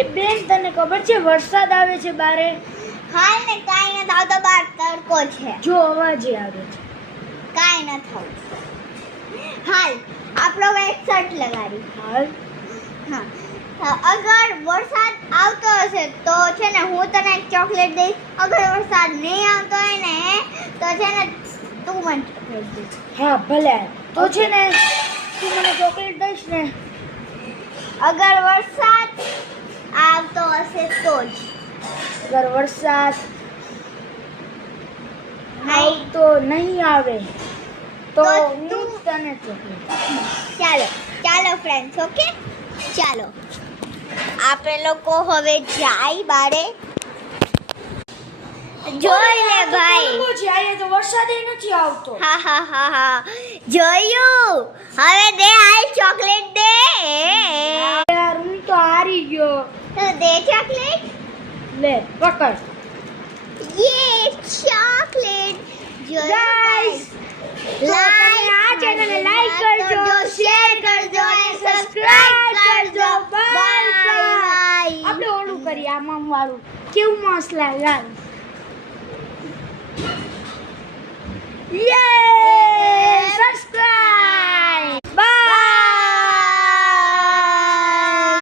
એ બેન તને ખબર છે વરસાદ આવે છે બારે? હાલ ને કાઈ ન થાવ તો બાર તડકો છે. જો અવાજ આવે છે. કાઈ ન થાવ. હાલ આપણો એક શર્ટ લગાડી. હાલ હા. અગર વરસાદ આવતો હશે તો છે ને હું તને એક ચોકલેટ દઈશ. અગર વરસાદ નહીં આવતો હોય ને તો છે ને તું મને ચોકલેટ દઈશ. હા ભલે. તો છે ને તું મને ચોકલેટ દઈશ ને? અગર વરસાદ આવતો હશે તો જ. અગર વરસાદ આવતો નહીં આવે તો હું તને ચોકલેટ. ચાલો ચાલો ફ્રેન્ડ્સ, ઓકે ચાલો આપણે લોકો હવે જાય બારે. જોઈ લે ભાઈ. અહીંયા તો વરસાદ નથી આવતો. હા હા હા હા જોયું. હવે દે હાલ ચોકલેટ દે. યાર હું તો હારી ગયો. તો દે ચોકલેટ. લે પકડ. યે ચોકલેટ. ગાઈસ આ ચેનલને લાઈક કરજો, શેર કરજો અને સબસ્ક્રાઇબ કરજો. Bye bye. આપણે ઓલું કરીએ આમાં વાળું કેવું મસ્ત લાગે.